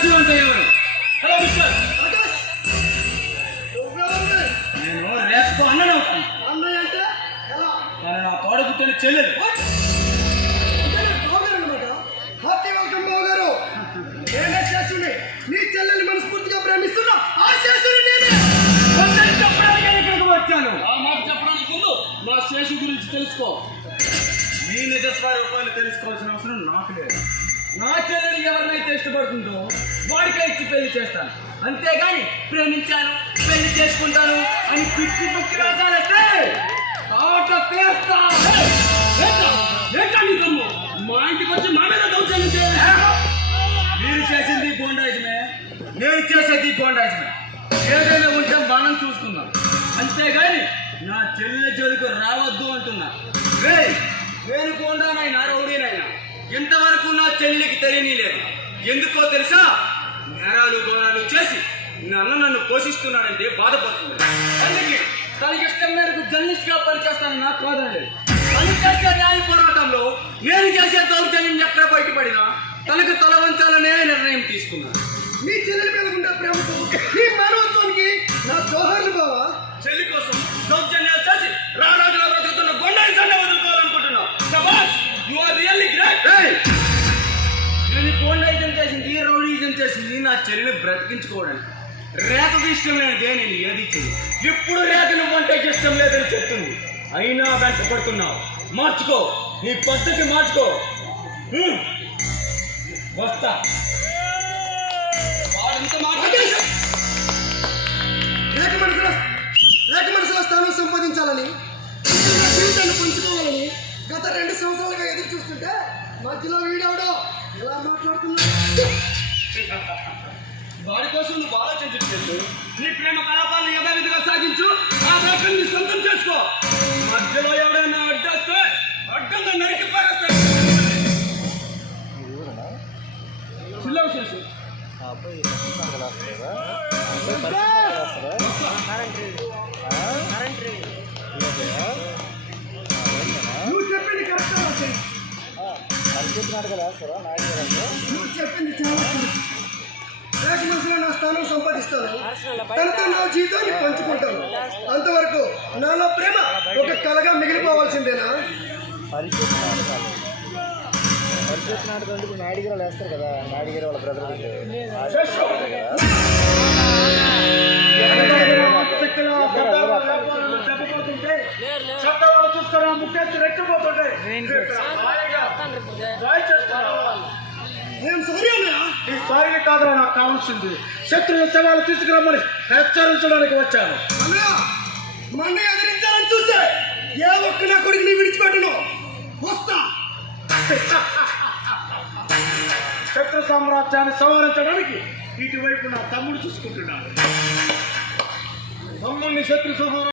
Statue అంటే ఎవరు? Hello mister. నేను రేపు అన్నను అవుతాను. నా తోడ పుట్టిన చెల్లెలు. నీ మనస్ఫూర్తిగా ప్రేమిస్తున్నా ఆ శేషుని నేనే చెప్పడానికి ఇక్కడికి వచ్చాను ఆ మాట చెప్పడానికి ముందు మా శేషు గురించి తెలుసుకో. నీ నిజ స్వరూపాన్ని తెలుసుకోవాల్సిన అవసరం నాకు లేదు. నా చెల్లెలు ఎవరినైతే ఇష్టపడుతుందో వాడికే ఇచ్చి పెళ్ళి చేస్తాను. అంతేగాని ప్రేమించాను పెళ్ళి చేసుకుంటాను అని పిచ్చి పిచ్చి రాసాలంటే కావట తీస్తా. మా ఇంటికి వచ్చి మా మీద దౌర్జన్యం చేయాలి మీరు చేసింది గోండాయిజమే నేను చేసేది గోండాయిజమే ఏదైనా ఉంటే మనం చూసుకుందాం. అంతేగాని నా చెల్లె జోలికి రావద్దు అంటున్నా. రేయ్, నాయన రౌడీ నాయన ఇంతవరకు నా చెల్లికి తెలియలేదు ఎందుకో తెలుసా? నేరాలు ఘోరాలు చేసి నన్ను నన్ను పోషిస్తున్నాడంటే బాధపడుతుంది. అందుకే తనకి ఇష్టం మేరకు జర్నలిస్ట్గా పనిచేస్తానని నాకు కాదని లేదు. తను చేసే న్యాయ పోరాటంలో నేను చేసే దౌర్జన్యం ఎక్కడ బయటపడినా తనకు తల వంచాలనే నిర్ణయం తీసుకున్నాను. నీ చెల్లెల మీద ఉండే ప్రేమకు నీ మానవత్వానికి నా జోహార్లు బావా? చెల్లి కోసం దౌర్జన్యాలు చేసి రారాజుల నేను గొండాయిజం చేసింది రౌడీజం చేసింది నా చెల్లిని బ్రతికించుకోవడానికి రేతకు ఇష్టం లేనిదే నేను ఏది చెయ్యి ఇప్పుడు రేత నువ్వంటే ఇష్టం లేదని చెప్తుంది. అయినా వెంట పడుతున్నావు. మార్చుకో. నీ పద్ధతి మార్చుకో. వస్తా. రేఖ మనసులో రేఖ మనసులో స్థానం సంపాదించాలని జీవితాన్ని పంచుకోవాలని గత రెండు సంవత్సరాలుగా ఎదురు చూస్తుంటే మధ్యలో వీడవడో ఎలా మాట్లాడుతున్నాడు? వాడి కోసం నువ్వు ఆలోచించట్లేదు నీ ప్రేమ కలాపాలను యథావిధిగా సాగించు ఆ రకం నీ సొంతం చేసుకో. మధ్యలో ఎవడైనా అడ్డొస్తే అడ్డంగా నరికి పారేస్తాడు. చిల్లవ చేసు నువ్వు నువ్వు చెప్పింది చాలా కరెక్ట్ రేఖ మనసులో నా స్థానం సంపాదిస్తాను తనతో నా జీవితాన్ని పంచుకుంటాను అంతవరకు నాలో ప్రేమ ఒక కలగా మిగిలిపోవాల్సిందేనా పరిస్థితి నాటకాలు పరిస్థితి నాటకాలు ఇప్పుడు నాడిగిరాలు వేస్తారు కదా నాడిగిరి వాళ్ళ బ్రదర్ చట్టాలు చూస్తారా ముఖ్యస్థు రెచ్చిపోతుంటే ఏం సారీ అన్నయ్య? ఈ సారీ కాదురా నాకు కావాల్సింది. శత్రువుల శవాలు తీసుకురమ్మని హెచ్చరించడానికి వచ్చాను. మన ఎదిరించాలని చూస్తే ఏ ఒక్క నా కొడుకుని విడిచిపెట్టను. వస్తా. శత్రు సామ్రాజ్యాన్ని సంహరించడానికి ఇటువైపు నా తమ్ముడు చూసుకుంటున్నాడు. తమ్ముడిని శత్రు సంహారం